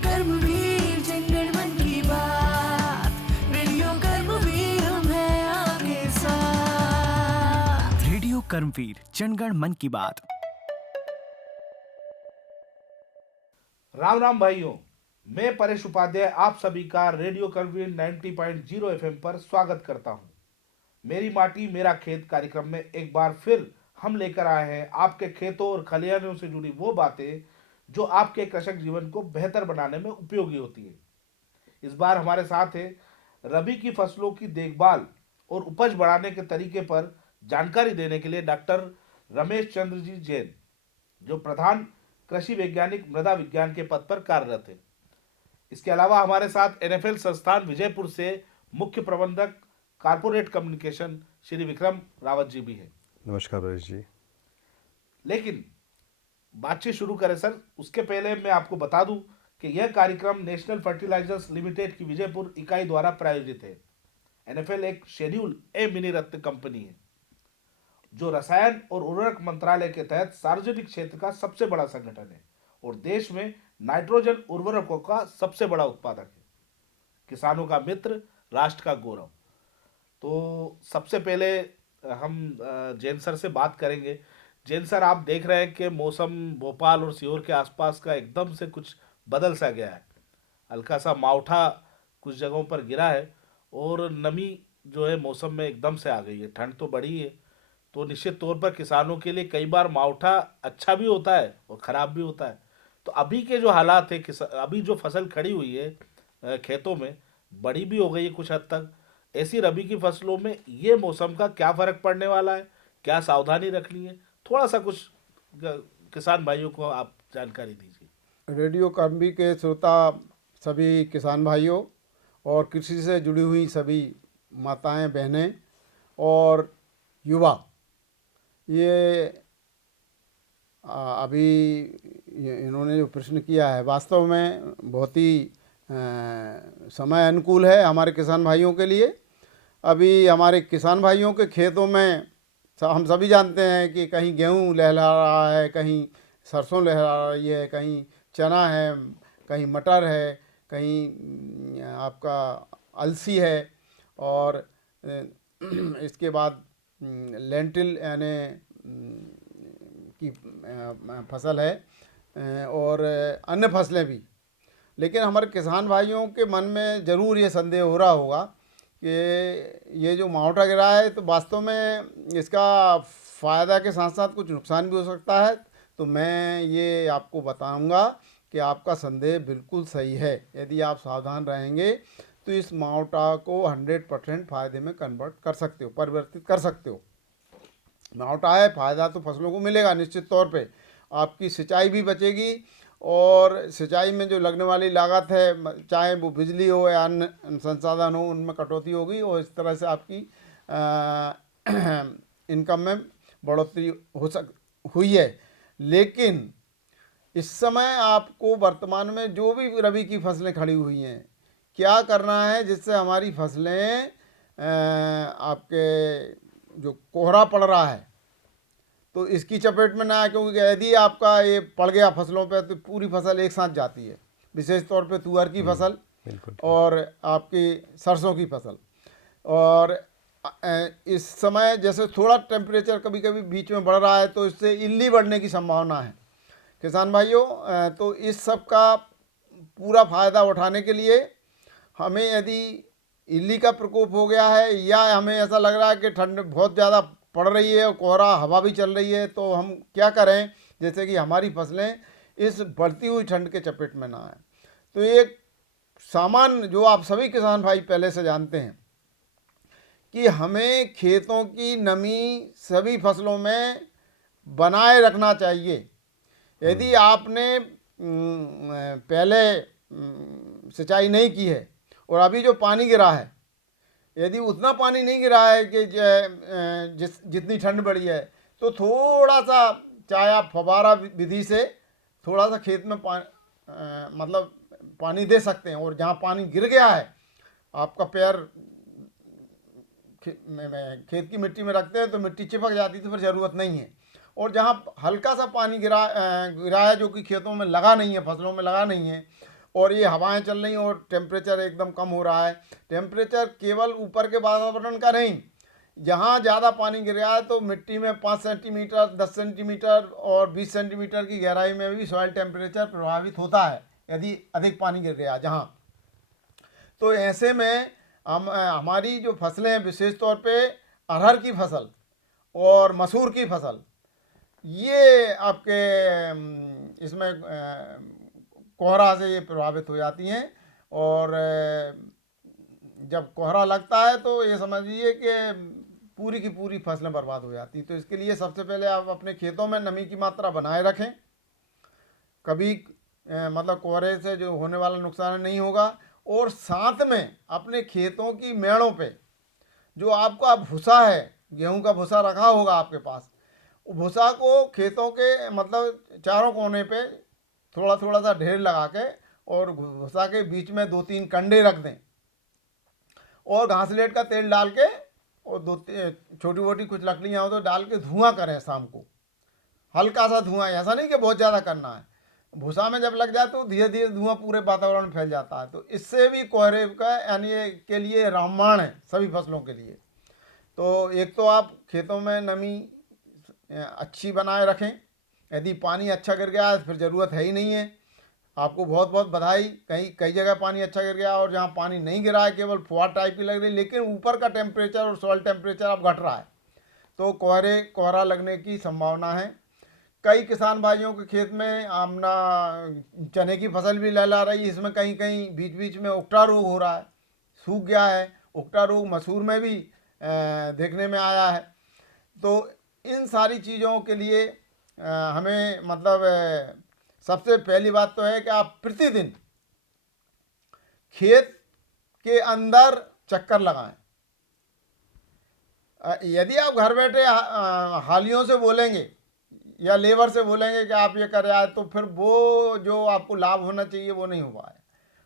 कर्मवीर जंगल मन की बात। रेडियो कर्मवीर हम हैं आपके साथ। रेडियो कर्मवीर जनगण मन की बात। राम राम भाइयों, मैं परेश उपाध्याय आप सभी का रेडियो कर्मवीर 90.0 एफएम पर स्वागत करता हूं। मेरी माटी मेरा खेत कार्यक्रम में एक बार फिर हम लेकर आए हैं आपके खेतों और खलिहानों से जुड़ी वो बातें जो आपके कृषक जीवन को बेहतर बनाने में उपयोगी होती है। इस बार हमारे साथ है रबी की फसलों की देखभाल और उपज बढ़ाने के तरीके पर जानकारी देने के लिए डॉक्टर रमेश चंद्र जी जैन, जो प्रधान कृषि वैज्ञानिक मृदा विज्ञान के पद पर कार्यरत है। इसके अलावा हमारे साथ एनएफएल संस्थान विजयपुर से मुख्य प्रबंधक कारपोरेट कम्युनिकेशन श्री विक्रम रावत जी भी हैं। नमस्कार परेश जी। लेकिन बातचीत शुरू करें सर, उसके पहले मैं आपको बता दूं कि यह कार्यक्रम नेशनल फर्टिलाइजर्स लिमिटेड की विजयपुर इकाई द्वारा प्रायोजित है। एनएफएल एक शेड्यूल ए मिनी रत्न कंपनी है जो रसायन और उर्वरक मंत्रालय के तहत सार्वजनिक क्षेत्र का सबसे बड़ा संगठन है और देश में नाइट्रोजन उर्वरकों का सबसे बड़ा उत्पादक है। किसानों का मित्र, राष्ट्र का गौरव। तो सबसे पहले हम जैन सर से बात करेंगे। जैन सर, आप देख रहे हैं कि मौसम भोपाल और सीहोर के आसपास का एकदम से कुछ बदल सा गया है। हल्का सा मावठा कुछ जगहों पर गिरा है और नमी जो है मौसम में एकदम से आ गई है। ठंड तो बढ़ी है, तो निश्चित तौर पर किसानों के लिए कई बार मावठा अच्छा भी होता है और ख़राब भी होता है। तो अभी के जो हालात है, अभी जो फसल खड़ी हुई है खेतों में, बड़ी भी हो गई है कुछ हद तक। ऐसी रबी की फसलों में ये मौसम का क्या फ़र्क पड़ने वाला है, क्या सावधानी रखनी है, थोड़ा सा कुछ किसान भाइयों को आप जानकारी दीजिए। रेडियो कर्मवीर के श्रोता सभी किसान भाइयों और कृषि से जुड़ी हुई सभी माताएं, बहनें और युवा, ये अभी इन्होंने जो प्रश्न किया है वास्तव में बहुत ही समय अनुकूल है हमारे किसान भाइयों के लिए। अभी हमारे किसान भाइयों के खेतों में हम सभी जानते हैं कि कहीं गेहूं लहरा रहा है, कहीं सरसों लहरा रही है, कहीं चना है, कहीं मटर है, कहीं आपका अलसी है और इसके बाद लेंटिल यानी की फसल है और अन्य फसलें भी। लेकिन हमारे किसान भाइयों के मन में ज़रूर ये संदेह हो रहा होगा कि ये जो मावठा गिरा है तो वास्तव में इसका फ़ायदा के साथ साथ कुछ नुकसान भी हो सकता है। तो मैं ये आपको बताऊंगा कि आपका संदेह बिल्कुल सही है। यदि आप सावधान रहेंगे तो इस मावठा को 100% फ़ायदे में कन्वर्ट कर सकते हो, परिवर्तित कर सकते हो। मावठा है, फ़ायदा तो फसलों को मिलेगा निश्चित तौर पे। आपकी सिंचाई भी बचेगी और सिंचाई में जो लगने वाली लागत है, चाहे वो बिजली हो या अन्य संसाधन हो, उनमें कटौती होगी और इस तरह से आपकी इनकम में बढ़ोतरी हुई है। लेकिन इस समय आपको वर्तमान में जो भी रबी की फसलें खड़ी हुई हैं, क्या करना है जिससे हमारी फसलें आपके जो कोहरा पड़ रहा है तो इसकी चपेट में ना आए, क्योंकि यदि आपका ये पड़ गया फसलों पे तो पूरी फसल एक साथ जाती है, विशेष तौर पे तुअर की फसल और आपकी सरसों की फसल। और इस समय जैसे थोड़ा टेम्परेचर कभी कभी बीच में बढ़ रहा है तो इससे इल्ली बढ़ने की संभावना है किसान भाइयों। तो इस सब का पूरा फ़ायदा उठाने के लिए हमें, यदि इल्ली का प्रकोप हो गया है या हमें ऐसा लग रहा है कि ठंड बहुत ज़्यादा पड़ रही है और कोहरा हवा भी चल रही है, तो हम क्या करें जैसे कि हमारी फसलें इस बढ़ती हुई ठंड के चपेट में ना आए। तो एक सामान्य जो आप सभी किसान भाई पहले से जानते हैं कि हमें खेतों की नमी सभी फसलों में बनाए रखना चाहिए। यदि आपने पहले सिंचाई नहीं की है और अभी जो पानी गिरा है, यदि उतना पानी नहीं गिरा है कि जितनी ठंड बढ़ी है, तो थोड़ा सा चाहे आप फव्वारा विधि से थोड़ा सा खेत में मतलब पानी दे सकते हैं। और जहाँ पानी गिर गया है, आपका पैर खेत की मिट्टी में रखते हैं तो मिट्टी चिपक जाती है, तो फिर ज़रूरत नहीं है। और जहाँ हल्का सा पानी गिरा है जो कि खेतों में लगा नहीं है, फसलों में लगा नहीं है, और ये हवाएं चल रही और टेम्परेचर एकदम कम हो रहा है। टेम्परेचर केवल ऊपर के वातावरण का नहीं, जहाँ ज़्यादा पानी गिर रहा है तो मिट्टी में 5 सेंटीमीटर, 10 सेंटीमीटर और 20 सेंटीमीटर की गहराई में भी सॉइल टेम्परेचर प्रभावित होता है यदि अधिक पानी गिर गया जहाँ। तो ऐसे में हमारी जो फसलें हैं, विशेष तौर पे अरहर की फसल और मसूर की फसल, ये आपके इसमें कोहरा से ये प्रभावित हो जाती हैं। और जब कोहरा लगता है तो ये समझिए कि पूरी की पूरी फसलें बर्बाद हो जाती। तो इसके लिए सबसे पहले आप अपने खेतों में नमी की मात्रा बनाए रखें। कभी मतलब कोहरे से जो होने वाला नुकसान नहीं होगा। और साथ में अपने खेतों की मेड़ों पे जो आपका भूसा है, गेहूं का भूसा रखा होगा आपके पास, भूसा को खेतों के मतलब चारों कोने पे थोड़ा थोड़ा सा ढेर लगा के और भूसा के बीच में 2-3 कंडे रख दें और घासलेट का तेल डाल के और 2 छोटी मोटी कुछ लकड़ियाँ हो तो डाल के धुआं करें शाम को, हल्का सा धुआं, ऐसा नहीं कि बहुत ज़्यादा करना है। भूसा में जब लग जाए तो धीरे धीरे धुआं पूरे वातावरण में फैल जाता है। तो इससे भी कोहरे का यानी के लिए रामबाण है सभी फसलों के लिए। तो एक तो आप खेतों में नमी अच्छी बनाए रखें। यदि पानी अच्छा गिर गया फिर ज़रूरत है ही नहीं है, आपको बहुत बहुत बधाई। कई जगह पानी अच्छा गिर गया और जहाँ पानी नहीं गिरा है केवल फुहार टाइप की लग रही, लेकिन ऊपर का टेम्परेचर और सॉइल टेम्परेचर अब घट रहा है तो कोहरा लगने की संभावना है। कई किसान भाइयों के खेत में आमना चने की फसल भी लहला रही है, इसमें कहीं कहीं बीच बीच में उकटा रोग हो रहा है, सूख गया है। उकटा रोग मसूर में भी देखने में आया है। तो इन सारी चीज़ों के लिए हमें मतलब सबसे पहली बात तो है कि आप प्रतिदिन खेत के अंदर चक्कर लगाएं। यदि आप घर बैठे हालियों से बोलेंगे या लेबर से बोलेंगे कि आप ये कर आए तो फिर वो जो आपको लाभ होना चाहिए वो नहीं हो पाए।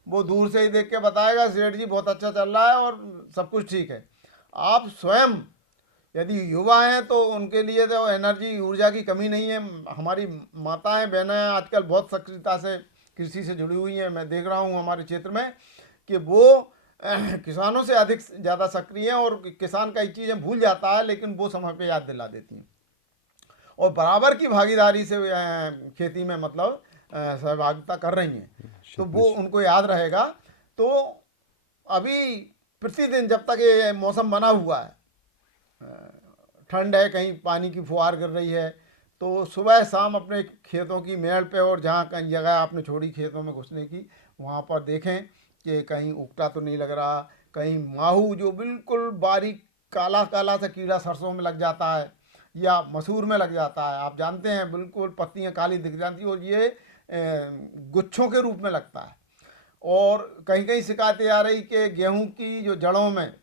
वो दूर से ही देख के बताएगा सेठ जी बहुत अच्छा चल रहा है और सब कुछ ठीक है। आप स्वयं यदि युवा हैं तो उनके लिए तो एनर्जी ऊर्जा की कमी नहीं है। हमारी माताएं बहनें आजकल बहुत सक्रियता से कृषि से जुड़ी हुई हैं। मैं देख रहा हूँ हमारे क्षेत्र में कि वो किसानों से अधिक ज़्यादा सक्रिय हैं और किसान कई चीज़ें भूल जाता है लेकिन वो समय पे याद दिला देती हैं और बराबर की भागीदारी से खेती में मतलब सहभागिता कर रही हैं। तो वो उनको याद रहेगा। तो अभी प्रतिदिन जब तक ये मौसम बना हुआ है, ठंड है, कहीं पानी की फुहार गिर रही है, तो सुबह शाम अपने खेतों की मेड़ पे और जहाँ कहीं जगह आपने छोड़ी खेतों में घुसने की वहाँ पर देखें कि कहीं उगटा तो नहीं लग रहा, कहीं माहू जो बिल्कुल बारीक काला काला सा कीड़ा सरसों में लग जाता है या मसूर में लग जाता है। आप जानते हैं बिल्कुल पत्तियां काली दिख जाती और ये गुच्छों के रूप में लगता है। और कहीं कहीं शिकायतें आ रही कि गेहूं की जो जड़ों में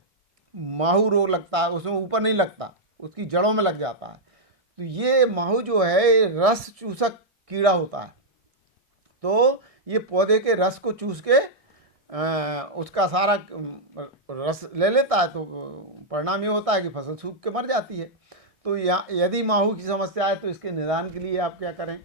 माहू रोग लगता है, उसमें ऊपर नहीं लगता, उसकी जड़ों में लग जाता है। तो ये माहू जो है रस चूसक कीड़ा होता है। तो ये पौधे के रस को चूस के उसका सारा रस ले लेता है। तो परिणाम ये होता है कि फसल सूख के मर जाती है। तो यदि माहू की समस्या है तो इसके निदान के लिए आप क्या करें।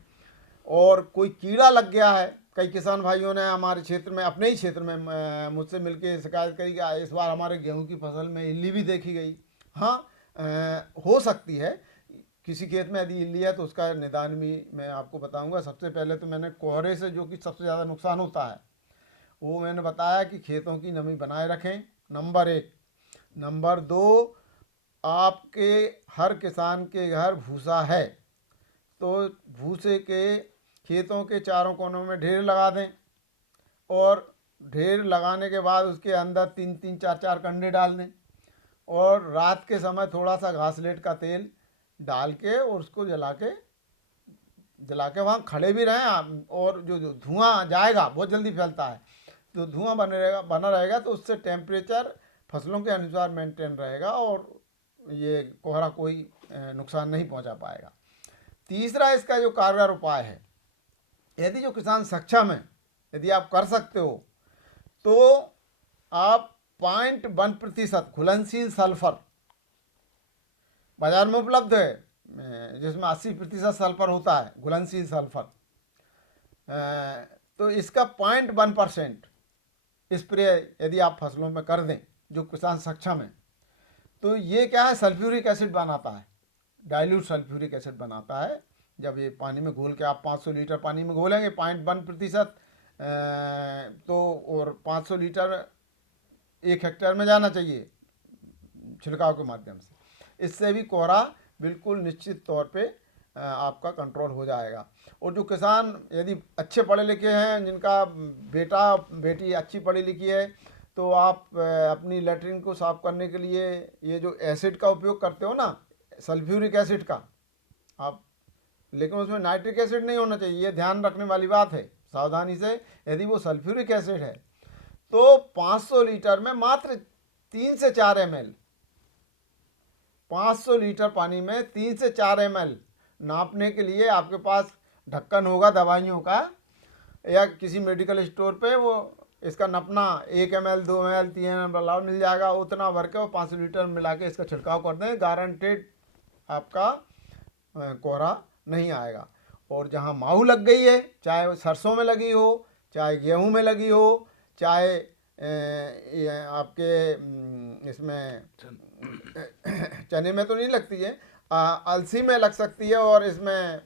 और कोई कीड़ा लग गया है, कई किसान भाइयों ने हमारे क्षेत्र में, अपने ही क्षेत्र में मुझसे मिलके शिकायत करी कि इस बार हमारे गेहूं की फसल में इल्ली भी देखी गई। हाँ, हो सकती है किसी खेत में यदि इल्ली है तो उसका निदान भी मैं आपको बताऊंगा। सबसे पहले तो मैंने कोहरे से जो कि सबसे ज़्यादा नुकसान होता है वो मैंने बताया कि खेतों की नमी बनाए रखें, नंबर 1। नंबर 2, आपके हर किसान के घर भूसा है तो भूसे के खेतों के चारों कोनों में ढेर लगा दें और ढेर लगाने के बाद उसके अंदर 3-3, 4-4 कंडे डाल दें और रात के समय थोड़ा सा घासलेट का तेल डाल के और उसको जला के वहाँ खड़े भी रहें आप। और जो धुआं जाएगा बहुत जल्दी फैलता है, तो धुआं बना रहेगा तो उससे टेम्परेचर फसलों के अनुसार मेंटेन रहेगा और ये कोहरा कोई नुकसान नहीं पहुंचा पाएगा। तीसरा इसका जो कारगर उपाय है, यदि जो किसान सक्षम है, यदि आप कर सकते हो तो आप 0.1% घुलनशील सल्फर बाजार में उपलब्ध है जिसमें 80% सल्फर होता है, घुलनशील सल्फर। तो इसका 0.1% स्प्रे यदि आप फसलों में कर दें, जो किसान सक्षम है, तो ये क्या है, सल्फ्यूरिक एसिड बनाता है, डाइल्यूट सल्फ्यूरिक एसिड बनाता है। जब ये पानी में घोल के आप 500 लीटर पानी में घोलेंगे 0.1%, तो और 500 लीटर 1 हेक्टेयर में जाना चाहिए छिड़काव के माध्यम से। इससे भी कोहरा बिल्कुल निश्चित तौर पे आपका कंट्रोल हो जाएगा। और जो किसान यदि अच्छे पढ़े लिखे हैं, जिनका बेटा बेटी अच्छी पढ़ी लिखी है, तो आप अपनी लेटरिन को साफ़ करने के लिए ये जो एसिड का उपयोग करते हो ना, सल्फ्यूरिक एसिड का, आप, लेकिन उसमें नाइट्रिक एसिड नहीं होना चाहिए, ये ध्यान रखने वाली बात है सावधानी से। यदि वो सल्फ्यूरिक एसिड है तो 500 लीटर में मात्र 3 से 4 ml, 500 लीटर पानी में 3 से 4 ml नापने के लिए आपके पास ढक्कन होगा दवाइयों का, या किसी मेडिकल स्टोर पे वो इसका नपना 1 ml 2 ml 3 ml मिल जाएगा, उतना भर के वो 500 लीटर मिला के इसका छिड़काव कर दें, गारंटेड आपका कोहरा नहीं आएगा। और जहाँ माहू लग गई है, चाहे वो सरसों में लगी हो, चाहे गेहूं में लगी हो, चाहे आपके इसमें चने में तो नहीं लगती है, अलसी में लग सकती है, और इसमें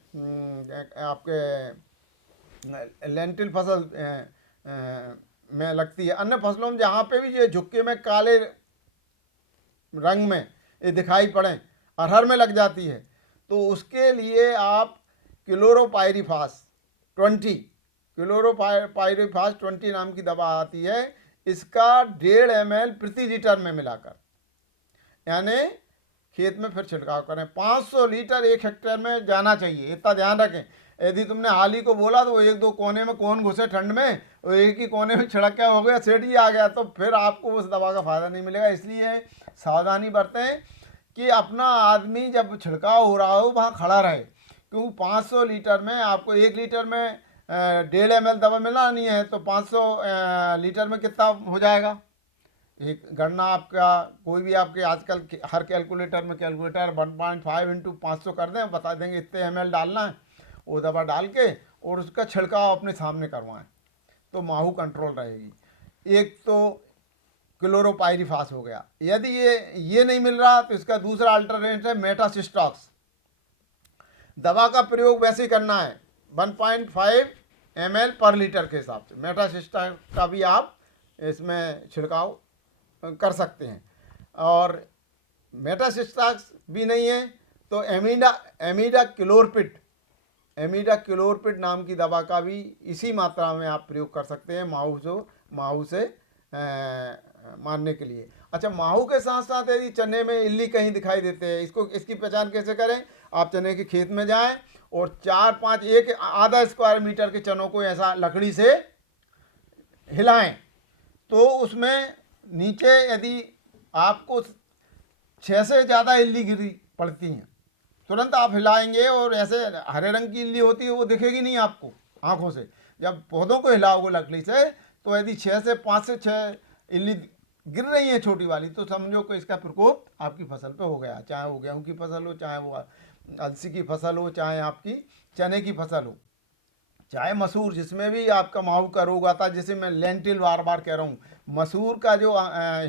आपके लेंटिल फसल में लगती है। अन्य फसलों में जहाँ पे भी ये झुक्के में काले रंग में ये दिखाई पड़े, अरहर में लग जाती है, तो उसके लिए आप क्लोरोपाइरीफास 20 नाम की दवा आती है, इसका 1.5 ml प्रति लीटर में मिलाकर, यानी खेत में फिर छिड़काव करें। 500 लीटर 1 हेक्टेयर में जाना चाहिए, इतना ध्यान रखें। यदि तुमने हाली को बोला तो वो 1-2 कोने में कौन घुसे ठंड में, और एक ही कोने में छिड़क के हो गया, सेठ ही आ गया, तो फिर आपको उस दवा का फ़ायदा नहीं मिलेगा। इसलिए सावधानी बरतें कि अपना आदमी जब छिड़काव हो रहा हो वहाँ खड़ा रहे, क्योंकि 500 लीटर में आपको 1 लीटर में 1.5 ml दवा मिला नहीं है, तो 500 लीटर में कितना हो जाएगा। एक गणना आपका कोई भी आपके आजकल हर कैलकुलेटर में 1.5 इंटू 500 कर दें, बता देंगे इतने ml डालना है, वो दवा डाल के और उसका छिड़काव अपने सामने करवाएं, तो माहू कंट्रोल रहेगी। एक तो क्लोरोपाइरीफास हो गया। यदि ये नहीं मिल रहा तो इसका दूसरा अल्टरनेट है मेटासिस्टॉक्स। दवा का प्रयोग वैसे ही करना है 1.5 ml पर लीटर के हिसाब से। मेटासिस्टॉक्स का भी आप इसमें छिड़काव कर सकते हैं। और मेटासिस्टॉक्स भी नहीं है तो एमिडाक्लोरपिड नाम की दवा का भी इसी मात्रा में आप प्रयोग कर सकते हैं माहू से मारने के लिए। अच्छा, माहू के साथ साथ यदि चने में इल्ली कहीं दिखाई देते हैं, इसकी पहचान कैसे करें? आप चने के खेत में जाएं और 4-5 एक आधा स्क्वायर मीटर के चनों को ऐसा लकड़ी से हिलाएं, तो उसमें नीचे यदि आपको 6 से ज़्यादा इल्ली गिरी पड़ती हैं, तुरंत आप हिलाएंगे और ऐसे हरे रंग की इल्ली होती है वो दिखेगी नहीं आपको आँखों से। जब पौधों को हिलाओगे लकड़ी से, तो यदि 5 से 6 इल्ली गिर रही है छोटी वाली, तो समझो कि इसका प्रकोप आपकी फसल पे हो गया। चाहे वो गेहूं की फसल हो, चाहे वो अलसी की फसल हो, चाहे आपकी चने की फसल हो, चाहे मसूर, जिसमें भी आपका माहू का रोग आता है, जिसे मैं लेंटिल बार बार कह रहा हूँ। मसूर का जो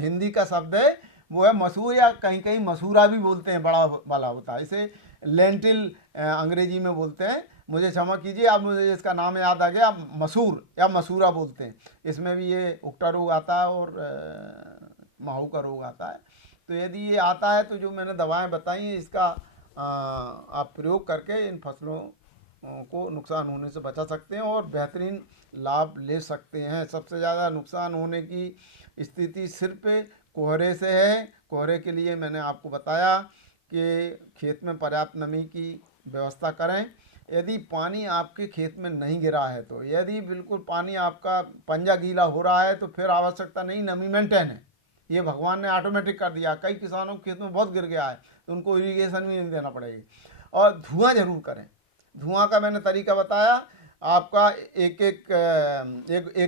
हिंदी का शब्द है वो है मसूर, या कहीं कहीं मसूरा भी बोलते हैं, बड़ा वाला होता है, इसे लेंटिल अंग्रेजी में बोलते हैं। मुझे क्षमा कीजिए, आप मुझे इसका नाम याद आ गया, मसूर या मसूरा बोलते हैं। इसमें भी ये उकटा रोग आता है और माहू का रोग आता है। तो यदि ये आता है तो जो मैंने दवाएं बताई हैं, इसका आप प्रयोग करके इन फसलों को नुकसान होने से बचा सकते हैं और बेहतरीन लाभ ले सकते हैं। सबसे ज़्यादा नुकसान होने की स्थिति सिर्फ कोहरे से है। कोहरे के लिए मैंने आपको बताया कि खेत में पर्याप्त नमी की व्यवस्था करें। यदि पानी आपके खेत में नहीं गिरा है, तो यदि बिल्कुल पानी आपका पंजा गीला हो रहा है, तो फिर आवश्यकता नहीं, नमी मेंटेन है, ये भगवान ने ऑटोमेटिक कर दिया। कई किसानों के खेत में बहुत गिर गया है तो उनको इरिगेशन भी नहीं देना पड़ेगी। और धुआं जरूर करें। धुआं का मैंने तरीका बताया आपका, एक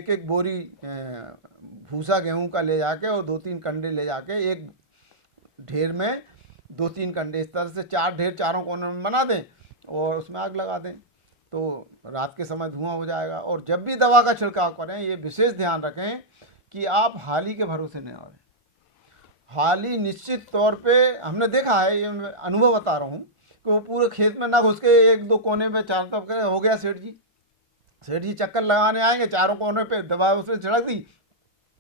एक बोरी भूसा गेहूं का ले जाके और 2-3 कंडे ले जाके एक ढेर में 2-3 कंडे, इस तरह से 4 ढेर चारों कोनों में बना दें और उसमें आग लगा दें। तो रात के समय धुआं हो जाएगा। और जब भी दवा का छिड़काव करें ये विशेष ध्यान रखें कि आप हाली के भरोसे न आए। हाली निश्चित तौर पे हमने देखा है, ये मैं अनुभव बता रहा हूँ कि वो पूरे खेत में ना घुस के एक दो कोने पे चारों तरफ करे हो गया सेठ जी चक्कर लगाने आएंगे, चारों कोने पे दवा उसने छिड़क दी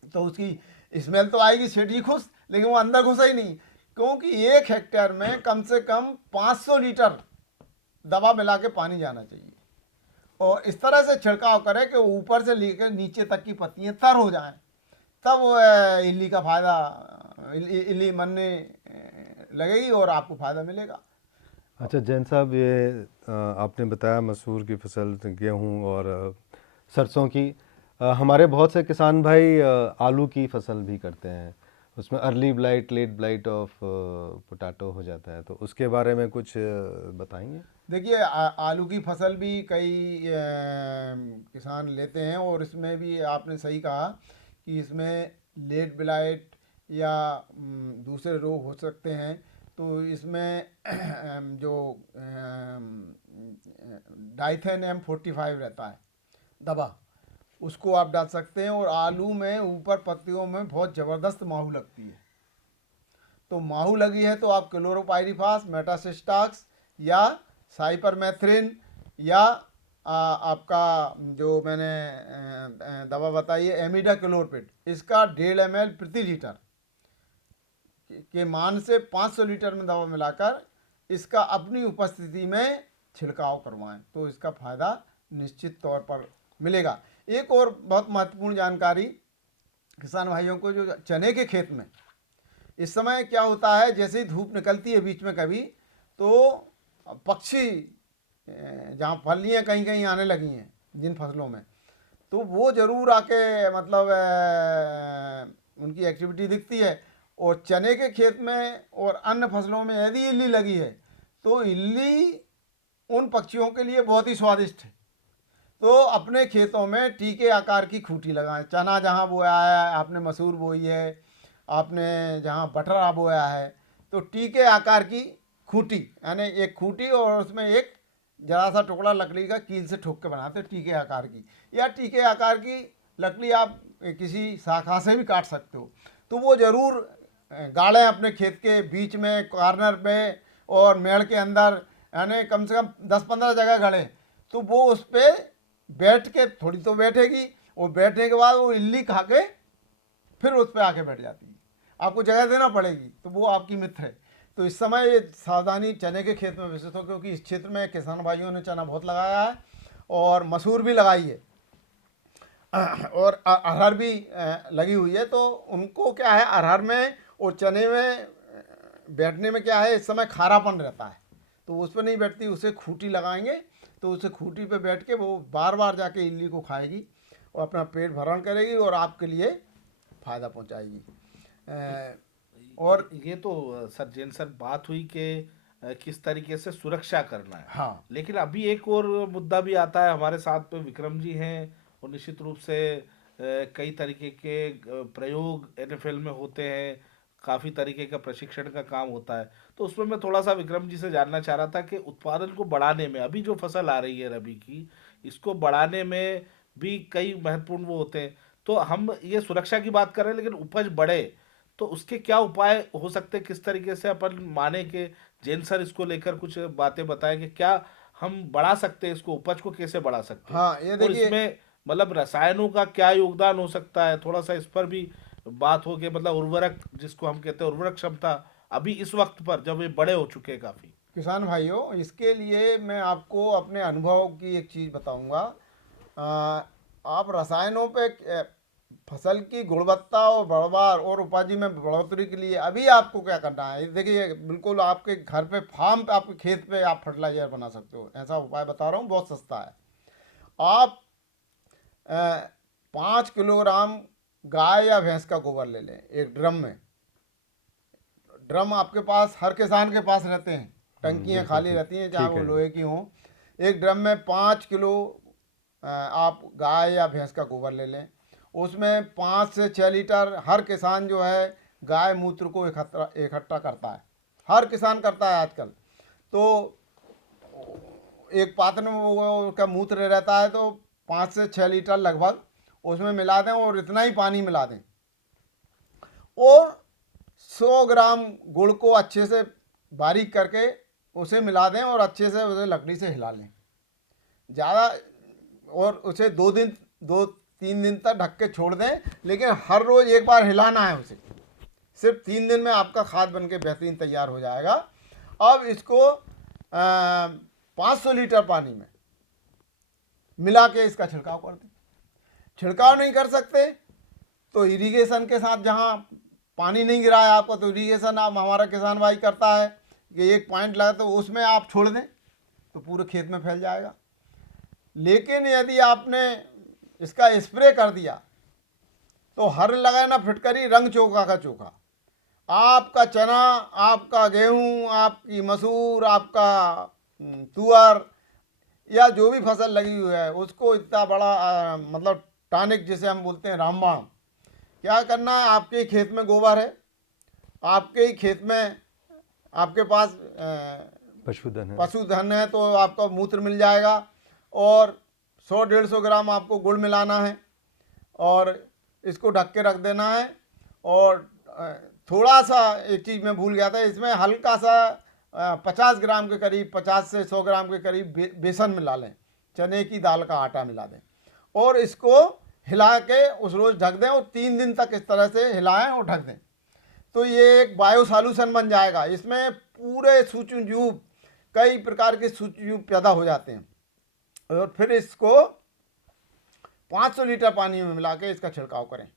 तो उसकी स्मेल तो आएगी, सेठ जी खुश, लेकिन वो अंदर घुसा ही नहीं, क्योंकि 1 हेक्टेयर में कम से कम 500 लीटर दवा मिला के पानी जाना चाहिए। और इस तरह से छिड़काव करें कि ऊपर से लेकर नीचे तक की पत्तियां तर हो जाएं, तब इल्ली का फ़ायदा इल्ली मरने लगेगी और आपको फ़ायदा मिलेगा। अच्छा जैन साहब, ये आपने बताया मसूर की फसल, गेहूं और सरसों की, हमारे बहुत से किसान भाई आलू की फसल भी करते हैं, उसमें early blight late blight of potato हो जाता है, तो उसके बारे में कुछ बताएंगे? देखिए आलू की फसल भी कई किसान लेते हैं और इसमें भी आपने सही कहा कि इसमें लेट ब्लाइट या दूसरे रोग हो सकते हैं। तो इसमें जो डाइथेन M45 रहता है दवा, उसको आप डाल सकते हैं। और आलू में ऊपर पत्तियों में बहुत ज़बरदस्त माहू लगती है, तो माहू लगी है तो आप क्लोरोपाइरीफास, मेटासिस्टाक्स या साइपरमेथ्रिन या आपका जो मैंने दवा बताई है एमिडाक्लोरपिड, इसका 1.5 ml प्रति लीटर के मान से 500 लीटर में दवा मिलाकर इसका अपनी उपस्थिति में छिड़काव करवाएं, तो इसका फ़ायदा निश्चित तौर पर मिलेगा। एक और बहुत महत्वपूर्ण जानकारी किसान भाइयों को, जो चने के खेत में इस समय क्या होता है, जैसे ही धूप निकलती है बीच में कभी, तो पक्षी जहाँ फलियाँ कहीं कहीं आने लगी हैं जिन फसलों में, तो वो ज़रूर आके मतलब उनकी एक्टिविटी दिखती है। और चने के खेत में और अन्य फसलों में यदि इल्ली लगी है तो इल्ली उन पक्षियों के लिए बहुत ही स्वादिष्ट है। तो अपने खेतों में टीके आकार की खूंटी लगाएं। चना जहाँ बोया है, आपने मसूर बोई है, आपने जहाँ बटरा बोया है, तो टीके आकार की खूंटी, यानी एक खूंटी और उसमें एक जरा सा टुकड़ा लकड़ी का कील से ठोक के बनाते टीके आकार की, या टीके आकार की लकड़ी आप किसी शाखा से भी काट सकते हो। तो वो ज़रूर गाड़ें अपने खेत के बीच में, कॉर्नर पे और मेड़ के अंदर, यानी कम से कम 10-15 जगह गड़ें, तो वो उस पर बैठ के थोड़ी तो बैठेगी, और बैठने के बाद वो इल्ली खा के फिर उस पर आके बैठ जाती है। आपको जगह देना पड़ेगी, तो वो आपकी मित्र है। तो इस समय ये सावधानी चने के खेत में विशेष हो, क्योंकि इस क्षेत्र में किसान भाइयों ने चना बहुत लगाया है और मसूर भी लगाई है और अरहर भी लगी हुई है। तो उनको क्या है, अरहर में और चने में बैठने में क्या है, इस समय खारापन रहता है, तो उस पर नहीं बैठती, उसे खूंटी लगाएंगे तो उसे खूंटी पे बैठ के वो बार बार जाके इल्ली को खाएगी और अपना पेट भरण करेगी और आपके लिए फ़ायदा पहुंचाएगी। और ये तो सर जैन सर बात हुई कि किस तरीके से सुरक्षा करना है। हाँ, लेकिन अभी एक और मुद्दा भी आता है, हमारे साथ में विक्रम जी हैं और निश्चित रूप से कई तरीके के प्रयोग NFL में होते हैं, काफ़ी तरीके का प्रशिक्षण का काम होता है। तो उसमें मैं थोड़ा सा विक्रम जी से जानना चाह रहा था कि उत्पादन को बढ़ाने में, अभी जो फसल आ रही है रबी की, इसको बढ़ाने में भी कई महत्वपूर्ण वो होते हैं। तो हम ये सुरक्षा की बात कर रहे हैं, लेकिन उपज बढ़े तो उसके क्या उपाय हो सकते हैं, किस तरीके से अपन माने कि जैन सर इसको लेकर कुछ बातें बताएं कि क्या हम बढ़ा सकते हैं, इसको उपज को कैसे बढ़ा सकते हैं। हाँ, ये और देखिए, इसमें मतलब रसायनों का क्या योगदान हो सकता है, थोड़ा सा इस पर भी बात हो कि मतलब उर्वरक, जिसको हम कहते हैं उर्वरक क्षमता, अभी इस वक्त पर जब ये बड़े हो चुके हैं काफ़ी। किसान भाइयों, इसके लिए मैं आपको अपने अनुभव की एक चीज़ बताऊंगा। आप रसायनों पे फसल की गुणवत्ता और बढ़वार और उपज में बढ़ोतरी के लिए अभी आपको क्या करना है, देखिए बिल्कुल आपके घर पे, फार्म पे, आपके खेत पे आप फर्टिलाइजर बना सकते हो। ऐसा उपाय बता रहा हूँ, बहुत सस्ता है। आप 5 किलोग्राम गाय या भैंस का गोबर ले लें एक ड्रम में। ड्रम आपके पास, हर किसान के पास रहते हैं, टंकियाँ खाली रहती हैं, चाहे वो लोहे की हों। एक ड्रम में 5 किलो आप गाय या भैंस का गोबर ले लें। उसमें 5 से 6 लीटर हर किसान जो है गाय मूत्र को इकट्ठा करता है, हर किसान करता है आजकल। तो एक पात्र में वो का मूत्र रहता है तो 5 से 6 लीटर लगभग उसमें मिला दें और इतना ही पानी मिला दें और 100 ग्राम गुड़ को अच्छे से बारीक करके उसे मिला दें और अच्छे से उसे लकड़ी से हिला लें ज़्यादा, और उसे 2-3 दिन तक ढक के छोड़ दें, लेकिन हर रोज़ एक बार हिलाना है उसे। सिर्फ 3 दिन में आपका खाद बन के बेहतरीन तैयार हो जाएगा। अब इसको 500 लीटर पानी में मिला के इसका छिड़काव कर दें। छिड़काव नहीं कर सकते तो इरिगेशन के साथ, जहाँ पानी नहीं गिरा है आपका, तो इरिगेशन आप हमारा किसान भाई करता है कि एक पॉइंट लगा तो उसमें आप छोड़ दें तो पूरे खेत में फैल जाएगा। लेकिन यदि आपने इसका स्प्रे कर दिया तो हर लगाए ना फिटकरी रंग चोखा का चोखा, आपका चना, आपका गेहूं, आपकी मसूर, आपका तुअर या जो भी फसल लगी हुई है उसको इतना बड़ा मतलब टॉनिक जिसे हम बोलते हैं रामबाण, क्या करना है, आपके ही खेत में गोबर है, आपके ही खेत में आपके पास पशुधन है तो आपका मूत्र मिल जाएगा और 100-150 ग्राम आपको गुड़ मिलाना है और इसको ढक के रख देना है। और थोड़ा सा एक चीज़ मैं भूल गया था, इसमें हल्का सा 50 ग्राम के करीब, 50 से 100 ग्राम के करीब बेसन मिला लें, चने की दाल का आटा मिला दें और इसको हिला के उस रोज़ ढक दें और 3 दिन तक इस तरह से हिलाएं और ढक दें तो ये एक बायो सॉल्यूशन बन जाएगा। इसमें पूरे सूक्ष्म जीव, कई प्रकार के सूक्ष्म जीव पैदा हो जाते हैं और फिर इसको 500 लीटर पानी में मिला के इसका छिड़काव करें।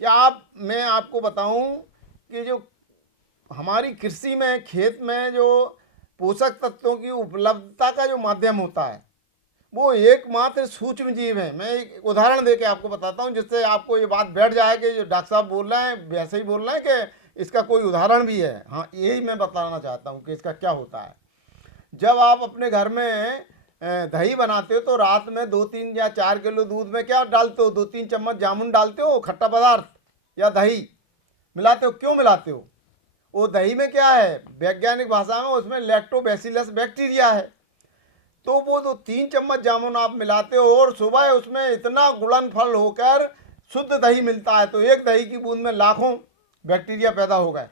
क्या मैं आपको बताऊं कि जो हमारी कृषि में, खेत में जो पोषक तत्वों की उपलब्धता का जो माध्यम होता है वो एकमात्र सूक्ष्म जीव है। मैं एक उदाहरण देके आपको बताता हूं जिससे आपको ये बात बैठ जाए कि जो डॉक्टर साहब बोल रहे हैं वैसे ही बोल रहे हैं कि इसका कोई उदाहरण भी है। हाँ, यही मैं बताना चाहता हूं कि इसका क्या होता है। जब आप अपने घर में दही बनाते हो तो रात में 2-3 या 4 किलो दूध में क्या डालते हो, 2-3 चम्मच जामुन डालते हो, खट्टा पदार्थ या दही मिलाते हो। क्यों मिलाते हो? वो दही में क्या है, वैज्ञानिक भाषा में उसमें लैक्टोबैसिलस बैक्टीरिया है। तो वो 2-3 चम्मच जामुन आप मिलाते हो और सुबह उसमें इतना गुणनफल होकर शुद्ध दही मिलता है तो एक दही की बूंद में लाखों बैक्टीरिया पैदा हो गए।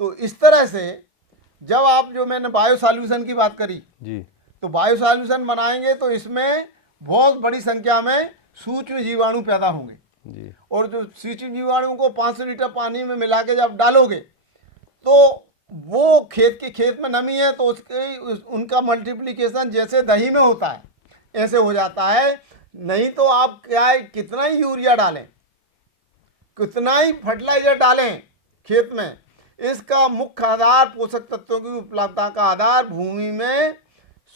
तो इस तरह से जब आप, जो मैंने बायो सॉल्यूशन की बात करी जी, तो बायो सॉल्यूशन बनाएंगे तो इसमें बहुत बड़ी संख्या में सूक्ष्म जीवाणु पैदा होंगे जी। और जो सूक्ष्म जीवाणु को 500 लीटर पानी में मिला के जब डालोगे तो वो खेत में नमी है तो उनका मल्टीप्लिकेशन जैसे दही में होता है ऐसे हो जाता है। नहीं तो आप क्या है, कितना ही यूरिया डालें, कितना ही फर्टिलाइजर डालें खेत में, इसका मुख्य आधार, पोषक तत्वों की उपलब्धता का आधार भूमि में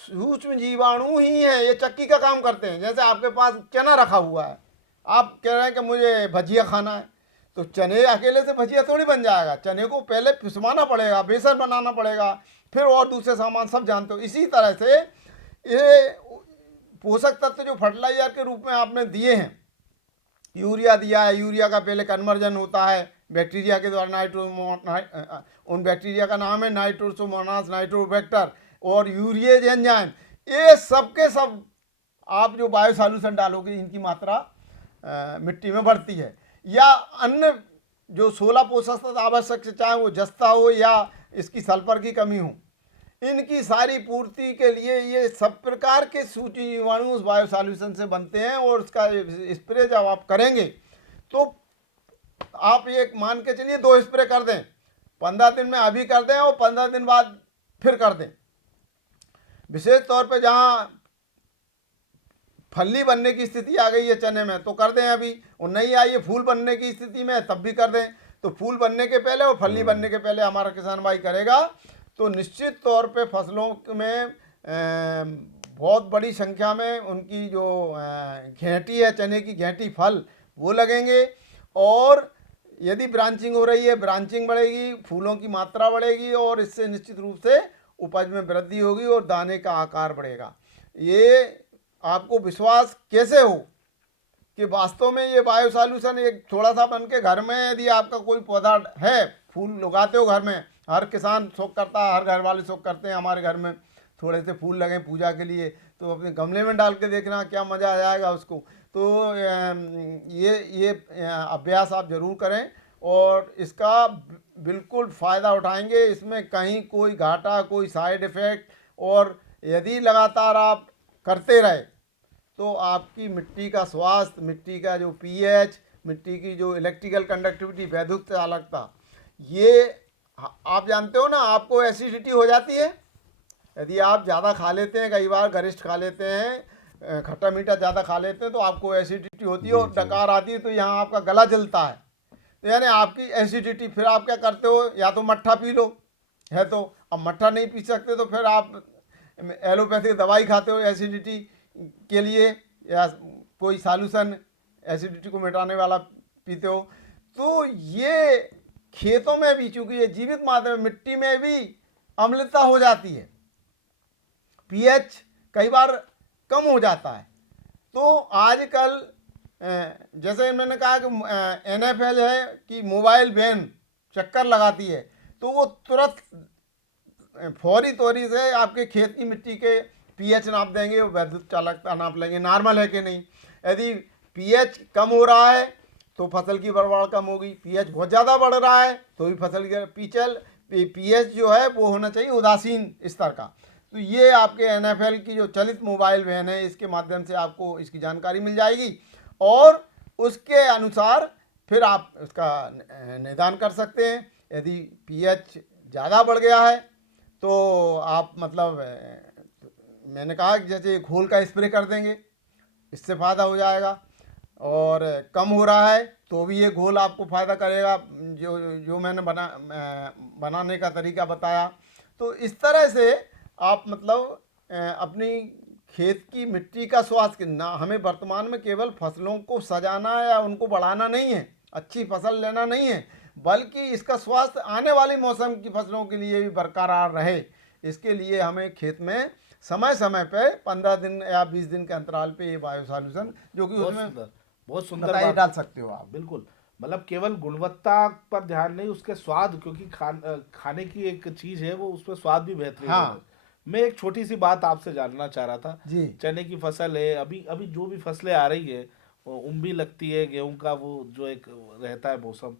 सूक्ष्म जीवाणु ही है। ये चक्की का काम करते हैं। जैसे आपके पास चना रखा हुआ है, आप कह रहे हैं कि मुझे भजिया खाना है, तो चने अकेले से भजिया थोड़ी बन जाएगा। चने को पहले पिसवाना पड़ेगा, बेसन बनाना पड़ेगा, फिर और दूसरे सामान सब जानते हो। इसी तरह से ये पोषक तत्व जो फर्टिलाइजर के रूप में आपने दिए हैं, यूरिया दिया है, यूरिया का पहले कन्वर्जन होता है बैक्टीरिया के द्वारा, उन बैक्टीरिया का नाम है नाइट्रोसोमोनास नाइट्रोबैक्टर और यूरिएज एंजाइम। ये सब के सब आप जो बायो सॉल्यूशन डालोगे इनकी मात्रा मिट्टी में बढ़ती है। या अन्य जो 16 पोषक तत्व आवश्यक, चाहे वो जस्ता हो या इसकी सल्फर की कमी हो, इनकी सारी पूर्ति के लिए ये सब प्रकार के सूक्ष्म जीवाणु उस बायो सॉल्यूशन से बनते हैं। और उसका स्प्रे जब आप करेंगे तो आप एक मान के चलिए 2 स्प्रे कर दें, 15 दिन में अभी कर दें और 15 दिन बाद फिर कर दें। विशेष तौर पे जहाँ फली बनने की स्थिति आ गई है चने में तो कर दें अभी, और नहीं आई है फूल बनने की स्थिति में तब भी कर दें। तो फूल बनने के पहले और फली बनने के पहले हमारा किसान भाई करेगा तो निश्चित तौर पे फसलों में बहुत बड़ी संख्या में उनकी जो घेंटी है, चने की घेंटी, फल वो लगेंगे। और यदि ब्रांचिंग हो रही है, ब्रांचिंग बढ़ेगी, फूलों की मात्रा बढ़ेगी और इससे निश्चित रूप से उपज में वृद्धि होगी और दाने का आकार बढ़ेगा। ये आपको विश्वास कैसे हो कि वास्तव में ये बायो सॉल्यूशन एक थोड़ा सा बन के घर में, यदि आपका कोई पौधा है, फूल उगाते हो घर में, हर किसान शौक करता है, हर घर वाले शौक करते हैं हमारे घर में थोड़े से फूल लगे पूजा के लिए, तो अपने गमले में डाल के देखना क्या मज़ा आ जाएगा उसको। तो ये अभ्यास आप ज़रूर करें और इसका बिल्कुल फ़ायदा उठाएंगे। इसमें कहीं कोई घाटा, कोई साइड इफ़ेक्ट, और यदि लगातार आप करते रहे तो आपकी मिट्टी का स्वास्थ्य, मिट्टी का जो पीएच, मिट्टी की जो इलेक्ट्रिकल कंडक्टिविटी, वैद्युत चालकता, ये आप जानते हो ना, आपको एसिडिटी हो जाती है यदि आप ज़्यादा खा लेते हैं, कई बार गरिष्ठ खा लेते हैं, खट्टा मीठा ज़्यादा खा लेते हैं तो आपको एसिडिटी होती है और डकार आती है, तो यहाँ आपका गला जलता है, तो यानी आपकी एसिडिटी। फिर आप क्या करते हो, या तो मट्ठा पी लो, है तो अब मट्ठा नहीं पी सकते तो फिर आप एलोपैथिक दवाई खाते हो एसिडिटी के लिए, या कोई सॉल्यूशन एसिडिटी को मिटाने वाला पीते हो। तो ये खेतों में भी, चूँकि ये जीवित माध्यम, मिट्टी में भी अम्लता हो जाती है, पीएच कई बार कम हो जाता है। तो आजकल जैसे मैंने कहा कि एनएफएल है कि मोबाइल वैन चक्कर लगाती है, तो वो तुरंत फौरी तौरी से आपके खेत की मिट्टी के पीएच नाप देंगे, वैद्युत चालकता नाप लेंगे, नॉर्मल है कि नहीं। यदि पीएच कम हो रहा है तो फसल की बर्बाद कम होगी, पीएच बहुत ज़्यादा बढ़ रहा है तो भी फसल की पीएच जो है वो होना चाहिए उदासीन स्तर का। तो ये आपके एनएफएल की जो चलित मोबाइल वैन है, इसके माध्यम से आपको इसकी जानकारी मिल जाएगी और उसके अनुसार फिर आप उसका निदान कर सकते हैं। यदि पीएच ज़्यादा बढ़ गया है तो आप मतलब मैंने कहा कि जैसे घोल का स्प्रे कर देंगे, इससे फ़ायदा हो जाएगा। और कम हो रहा है तो भी ये घोल आपको फ़ायदा करेगा, जो मैंने बनाने का तरीका बताया। तो इस तरह से आप मतलब अपनी खेत की मिट्टी का स्वास्थ्य ना, हमें वर्तमान में केवल फसलों को सजाना या उनको बढ़ाना नहीं है, अच्छी फसल लेना नहीं है, बल्कि इसका स्वास्थ्य आने वाले मौसम की फसलों के लिए भी बरकरार रहे। इसके लिए हमें खेत में समय समय पे 15 दिन या 20 दिन के अंतराल पे ये बायो सॉल्यूशन, जो कि उसमें बहुत सुंदर बताइए, बात डाल सकते हो आप। बिल्कुल, मतलब केवल गुणवत्ता पर ध्यान नहीं, उसके स्वाद, क्योंकि खाने की एक चीज है वो, उसमें स्वाद भी बेहतरीन हाँ। है। मैं एक छोटी सी बात आपसे जानना चाह रहा था जी। चने की फसल है, अभी अभी जो भी फसलें आ रही है, उम्बी लगती है, गेहूं का वो जो एक रहता है मौसम,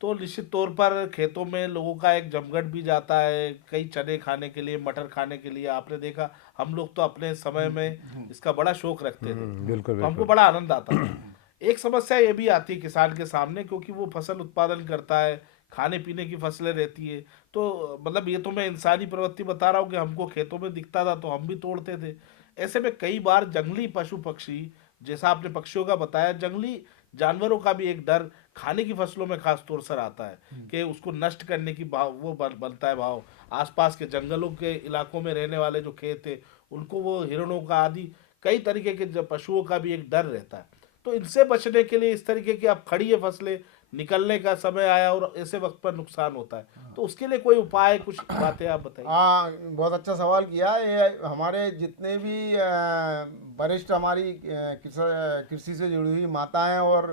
तो निश्चित तौर पर खेतों में लोगों का एक जमघट भी जाता है, कई चने खाने के लिए, मटर खाने के लिए। आपने देखा, हम लोग तो अपने समय में इसका बड़ा शौक रखते थे, बिल्कुल तो हमको बिल्कुल। बड़ा आनंद आता था। एक समस्या ये भी आती है किसान के सामने, क्योंकि वो फसल उत्पादन करता है, खाने पीने की फसलें रहती है, तो मतलब ये तो मैं इंसानी प्रवृत्ति बता रहा हूँ कि हमको खेतों में दिखता था तो हम भी तोड़ते थे। ऐसे में कई बार जंगली पशु पक्षी, जैसा आपने पक्षियों का बताया, जंगली जानवरों का भी एक डर खाने की फसलों में खास तौर से आता है कि उसको नष्ट करने की भाव वो बनता है भाव। आसपास के जंगलों के इलाकों में रहने वाले जो खेत है, उनको वो हिरणों का आदि कई तरीके के पशुओं का भी एक डर रहता है। तो इनसे बचने के लिए इस तरीके की अब खड़ी है फसलें, निकलने का समय आया और ऐसे वक्त पर नुकसान होता है, तो उसके लिए कोई उपाय, कुछ बातें आप बताइए। हाँ, बहुत अच्छा सवाल किया। ये हमारे जितने भी वरिष्ठ हमारी कृषि से जुड़ी हुई माताएं और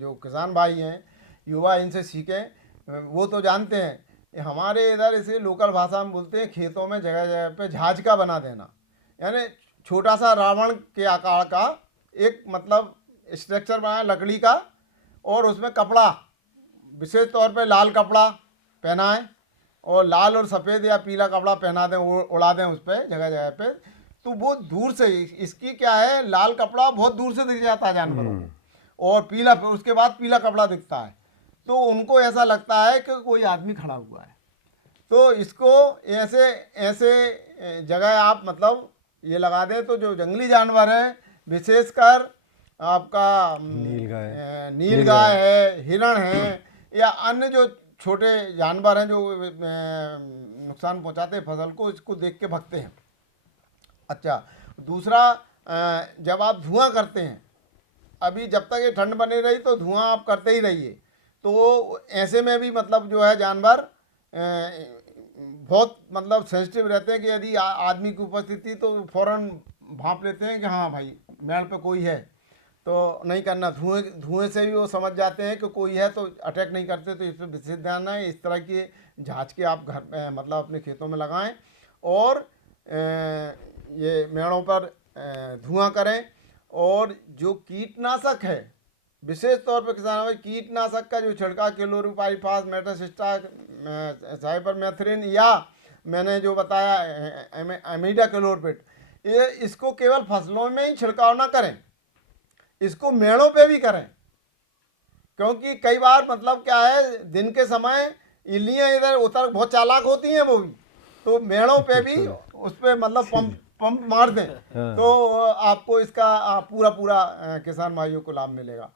जो किसान भाई हैं, युवा, इनसे सीखें। वो तो जानते हैं, हमारे इधर इसे लोकल भाषा में बोलते हैं, खेतों में जगह जगह पे झांझका बना देना, यानी छोटा सा रावण के आकार का एक मतलब स्ट्रक्चर बनाया लकड़ी का, और उसमें कपड़ा, विशेष तौर पे लाल कपड़ा पहनाएं, और लाल और सफ़ेद या पीला कपड़ा पहना दें, उड़ा दें उस पर जगह जगह पे। तो वो दूर से, इसकी क्या है, लाल कपड़ा बहुत दूर से दिख जाता है जानवरों को, और पीला, उसके बाद पीला कपड़ा दिखता है, तो उनको ऐसा लगता है कि कोई आदमी खड़ा हुआ है। तो इसको ऐसे ऐसे जगह आप मतलब ये लगा दें, तो जो जंगली जानवर हैं, विशेषकर आपका नीलगाय है, हिरण है, या अन्य जो छोटे जानवर हैं जो नुकसान पहुंचाते हैं फसल को, इसको देख के भगते हैं। अच्छा, दूसरा, जब आप धुआं करते हैं, अभी जब तक ये ठंड बनी रही तो धुआं आप करते ही रहिए, तो ऐसे में भी मतलब जो है जानवर बहुत मतलब सेंसिटिव रहते हैं कि यदि आदमी की उपस्थिति, तो फौरन भांप लेते हैं कि हाँ भाई मेड़ पे कोई है, तो नहीं करना। धुएं से भी वो समझ जाते हैं कि कोई है, तो अटैक नहीं करते। तो इस पर विशेष ध्यान है। इस तरह के झांझ के आप घर मतलब अपने खेतों में लगाएं। और ये मेड़ों पर धुआं करें। और जो कीटनाशक है, विशेष तौर पर किसानों में कीटनाशक का जो छिड़काव क्लोरोपाइरिफास, मेटासिस्टा, साइपरमेथ्रिन या मैंने जो बताया एमिडाक्लोरपिड, ये इसको केवल फसलों में ही छिड़काव ना करें, इसको मेड़ों पे भी करें। क्योंकि कई बार मतलब क्या है, दिन के समय इल्लियाँ इधर उधर बहुत चालाक होती हैं वो भी, तो मेड़ों पे भी उस पर मतलब पंप मार दें तो आपको इसका पूरा किसान भाइयों को लाभ मिलेगा।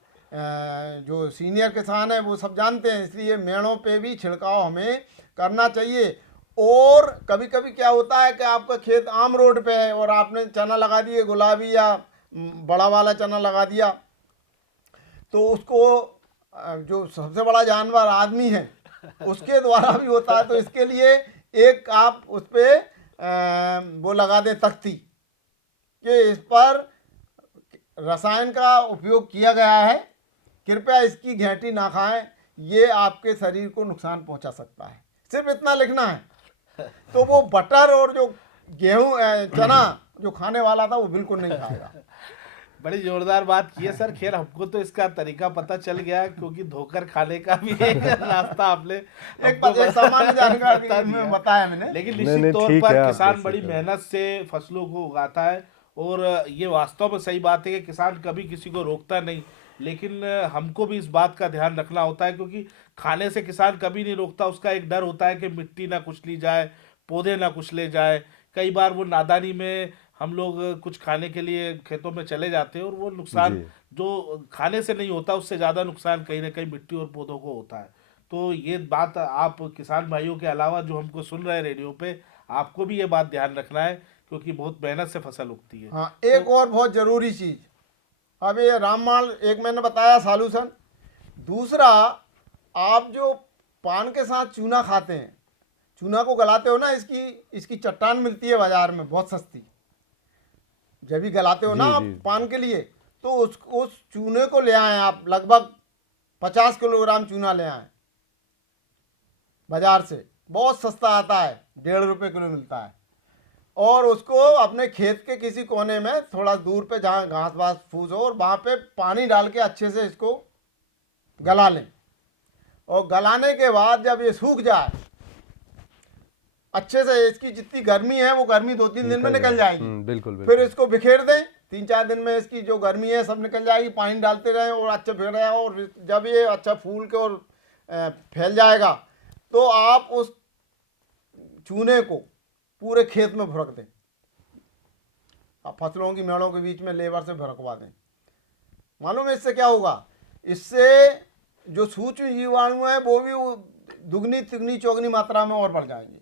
जो सीनियर किसान है वो सब जानते हैं, इसलिए मेड़ों पे भी छिड़काव हमें करना चाहिए। और कभी कभी क्या होता है कि आपका खेत आम रोड पे है और आपने चना लगा दिए, गुलाबी या बड़ा वाला चना लगा दिया, तो उसको जो सबसे बड़ा जानवर आदमी है उसके द्वारा भी होता है। तो इसके लिए एक आप उस पर वो लगा दें तख्ती कि इस पर रसायन का उपयोग किया गया है, कृपया इसकी घेंटी ना खाएं, ये आपके शरीर को नुकसान पहुंचा सकता है। सिर्फ इतना लिखना है। तो वो बटर और जो गेहूं चना जो खाने वाला था वो बिल्कुल नहीं खाएगा। बड़ी जोरदार बात की है सर। खैर हमको तो इसका तरीका पता चल गया, क्योंकि धोकर खाने का भी एक रास्ता आपने एक सामान्य जानकारी में बताया मैंने। लेकिन नहीं, निश्चित तौर ठीक पर है, आप किसान जैसे बड़ी करें। मेहनत से फसलों को उगाता है, और ये वास्तव में सही बात है कि किसान कभी किसी को रोकता नहीं। लेकिन हमको भी इस बात का ध्यान रखना होता है, क्योंकि खाने से किसान कभी नहीं रोकता। उसका एक डर होता है कि मिट्टी ना कुचली जाए, पौधे ना कुचले जाए। कई बार वो नादानी में हम लोग कुछ खाने के लिए खेतों में चले जाते हैं, और वो नुकसान जी। जो खाने से नहीं होता उससे ज़्यादा नुकसान कहीं ना कहीं मिट्टी और पौधों को होता है। तो ये बात आप किसान भाइयों के अलावा जो हमको सुन रहे हैं रेडियो पे, आपको भी ये बात ध्यान रखना है, क्योंकि बहुत मेहनत से फसल उगती है। हाँ, एक और बहुत ज़रूरी चीज़, अब ये राममाल एक मैंने बताया सॉल्यूशन। दूसरा, आप जो पान के साथ चूना खाते हैं, चूना को गलाते हो ना, इसकी चट्टान मिलती है बाजार में बहुत सस्ती। जब भी गलाते हो ना जी, आप जी। पान के लिए, तो उस चूने को ले आएं आप। लगभग 50 किलोग्राम चूना ले आएं बाजार से, बहुत सस्ता आता है, 1.5 रुपये किलो मिलता है। और उसको अपने खेत के किसी कोने में थोड़ा दूर पे जहाँ घास वास फूस हो, और वहाँ पे पानी डाल के अच्छे से इसको गला लें। और गलाने के बाद जब ये सूख जाए अच्छे से, इसकी जितनी गर्मी है वो गर्मी 2-3 दिन में निकल जाएगी। बिल्कुल फिर बिल्कुल। इसको बिखेर दें, 3-4 दिन में इसकी जो गर्मी है सब निकल जाएगी। पानी डालते रहें और अच्छा बिखेर रहे, और जब ये अच्छा फूल के और फैल जाएगा तो आप उस चूने को पूरे खेत में भड़क दें। आप फसलों की मेड़ों के बीच में लेबर से भड़कवा दें। मालूम है इससे क्या होगा? इससे जो सूक्ष्म जीवाणु है वो भी दुगनी तिगनी चौगनी मात्रा में और बढ़ जाएंगे,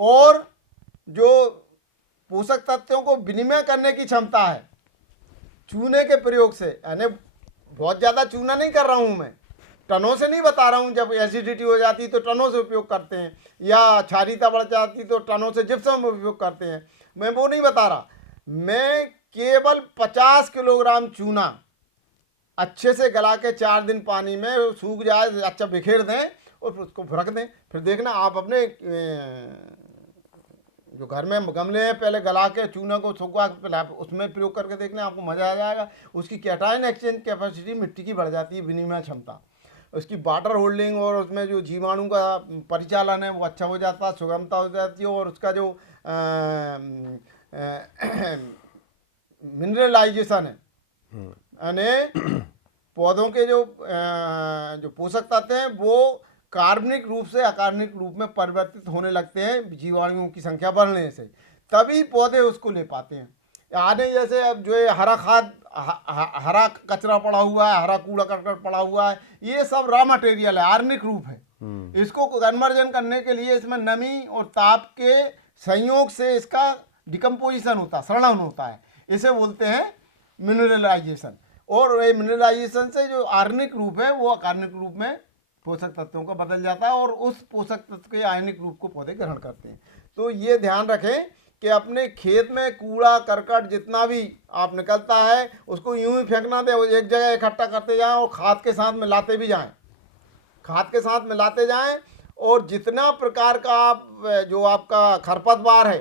और जो पोषक तत्वों को विनिमय करने की क्षमता है चूने के प्रयोग से, यानी बहुत ज़्यादा चूना नहीं कर रहा हूँ मैं, टनों से नहीं बता रहा हूँ। जब एसिडिटी हो जाती तो टनों से उपयोग करते हैं, या क्षारीयता बढ़ जाती तो टनों से जिप्सम उपयोग करते हैं, मैं वो नहीं बता रहा। मैं केवल 50 किलोग्राम चूना अच्छे से गला के 4 दिन पानी में सूख जाए, अच्छा बिखेर दें और फिर उसको भड़क दें। फिर देखना आप अपने जो घर में गमले हैं पहले गला के चूना को सुखवा के उसमें प्रयोग करके देखना, आपको मज़ा आ जाएगा। उसकी कैटायन एक्सचेंज कैपेसिटी मिट्टी की बढ़ जाती है, विनिमय क्षमता, उसकी वाटर होल्डिंग और उसमें जो जीवाणु का परिचालन है वो अच्छा हो जाता है, सुगमता हो जाती है, और उसका जो मिनरलाइजेशन है, यानी पौधों के जो पोषक तत्व हैं वो कार्बनिक रूप से अकार्बनिक रूप में परिवर्तित होने लगते हैं जीवाणुओं की संख्या बढ़ने से, तभी पौधे उसको ले पाते हैं। आने जैसे अब जो है हरा खाद, हरा कचरा पड़ा हुआ है, हरा कूड़ा करकट पड़ा हुआ है, ये सब रॉ मटेरियल है, आर्निक रूप है। इसको कन्वर्जन करने के लिए इसमें नमी और ताप के संयोग से इसका डिकम्पोजिशन होता है, सड़न होता है, इसे बोलते हैं मिनरलाइजेशन। और ये मिनरलाइजेशन से जो आर्निक रूप है वो अकार्बनिक रूप में पोषक तत्वों का बदल जाता है, और उस पोषक तत्व के आयनिक रूप को पौधे ग्रहण करते हैं। तो ये ध्यान रखें कि अपने खेत में कूड़ा करकट जितना भी आप निकलता है उसको यूं ही फेंकना दे, एक जगह इकट्ठा करते जाएं और खाद के साथ मिलाते भी जाएं, खाद के साथ मिलाते जाएं। और जितना प्रकार का आप जो आपका खरपतवार है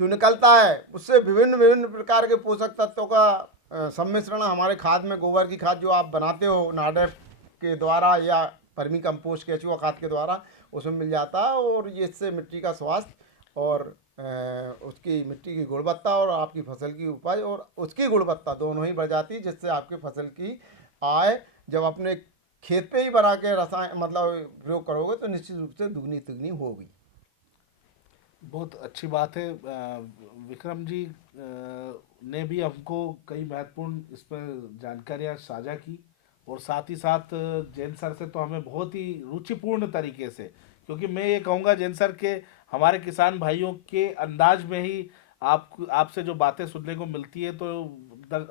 जो निकलता है उससे विभिन्न विभिन्न प्रकार के पोषक तत्वों का सम्मिश्रण हमारे खाद में, गोबर की खाद जो आप बनाते हो नाडेप के द्वारा या वर्मी कंपोस्ट केचुआ खाद के द्वारा, उसमें मिल जाता है। और ये इससे मिट्टी का स्वास्थ्य और उसकी मिट्टी की गुणवत्ता और आपकी फसल की उपज और उसकी गुणवत्ता दोनों ही बढ़ जाती है, जिससे आपके फसल की आय जब अपने खेत पे ही बना के रसायन मतलब प्रयोग करोगे तो निश्चित रूप से दुगनी तिगनी होगी। बहुत अच्छी बात है। विक्रम जी ने भी हमको कई महत्वपूर्ण इस पर जानकारियाँ साझा की, और साथ ही साथ जैन सर से तो हमें बहुत ही रुचिपूर्ण तरीके से, क्योंकि मैं ये कहूँगा जैन सर के हमारे किसान भाइयों के अंदाज में ही आपसे जो बातें सुनने को मिलती है तो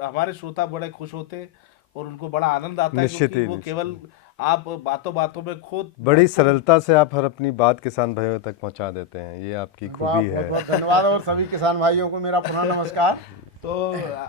हमारे श्रोता बड़े खुश होते हैं और उनको बड़ा आनंद आता है, क्योंकि वो केवल आप बातों बातों में खुद बड़ी सरलता से आप हर अपनी बात किसान भाइयों तक पहुंचा देते हैं, ये आपकी खूबी है। बहुत बहुत धन्यवाद और सभी किसान भाइयों को मेरा पुनः नमस्कार। तो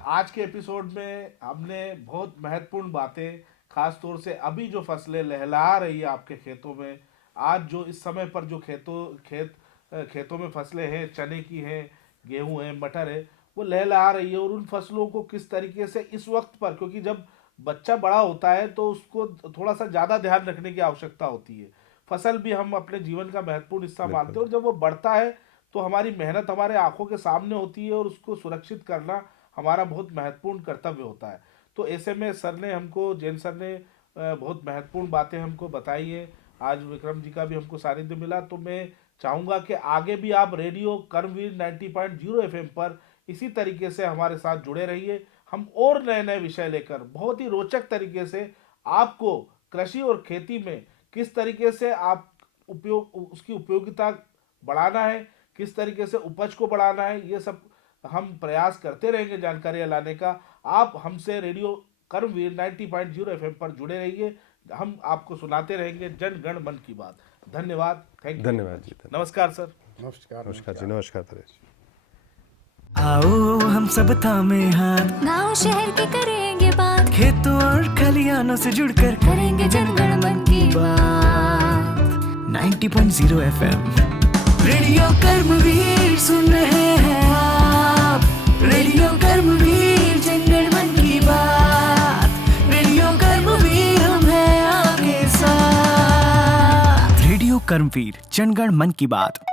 आज के एपिसोड में हमने बहुत महत्वपूर्ण बातें, खास तौर से अभी जो फसलें लहलहा रही है आपके खेतों में, आज जो इस समय पर जो खेतों में फसलें हैं, चने की हैं, गेहूं है, मटर है, वो लहलहा रही है, और उन फसलों को किस तरीके से इस वक्त पर, क्योंकि जब बच्चा बड़ा होता है तो उसको थोड़ा सा ज़्यादा ध्यान रखने की आवश्यकता होती है। फसल भी हम अपने जीवन का महत्वपूर्ण हिस्सा मानते हैं, और जब वो बढ़ता है तो हमारी मेहनत हमारे आंखों के सामने होती है और उसको सुरक्षित करना हमारा बहुत महत्वपूर्ण कर्तव्य होता है। तो ऐसे में जैन सर ने बहुत महत्वपूर्ण बातें हमको बताई है। आज विक्रम जी का भी हमको सानिध्य मिला, तो मैं चाहूँगा कि आगे भी आप रेडियो कर्मवीर 90.0 FM पर इसी तरीके से हमारे साथ जुड़े रहिए। हम और नए नए विषय लेकर बहुत ही रोचक तरीके से आपको कृषि और खेती में किस तरीके से आप उसकी उपयोगिता बढ़ाना है, किस तरीके से उपज को बढ़ाना है, ये सब हम प्रयास करते रहेंगे जानकारियाँ लाने का। आप हमसे रेडियो कर्मवीर 90.0 FM पर जुड़े रहिए, हम आपको सुनाते रहेंगे जन गण मन की बात। धन्यवाद, थैंक यू। धन्यवाद जी। नमस्कार सर। नमस्कार। नमस्कार जी। नमस्कार परेश। आओ हम सब थामे हाथ, गांव शहर के करेंगे बात, खेतों और खलियानों से जुड़कर करेंगे जनगण मन की बात। 90.0 FM रेडियो कर्मवीर सुन रहे हैं आप, रेडियो कर्मवीर जनगण मन की बात, रेडियो कर्मवीर हम हैं आपके साथ, रेडियो कर्मवीर जनगण मन की बात।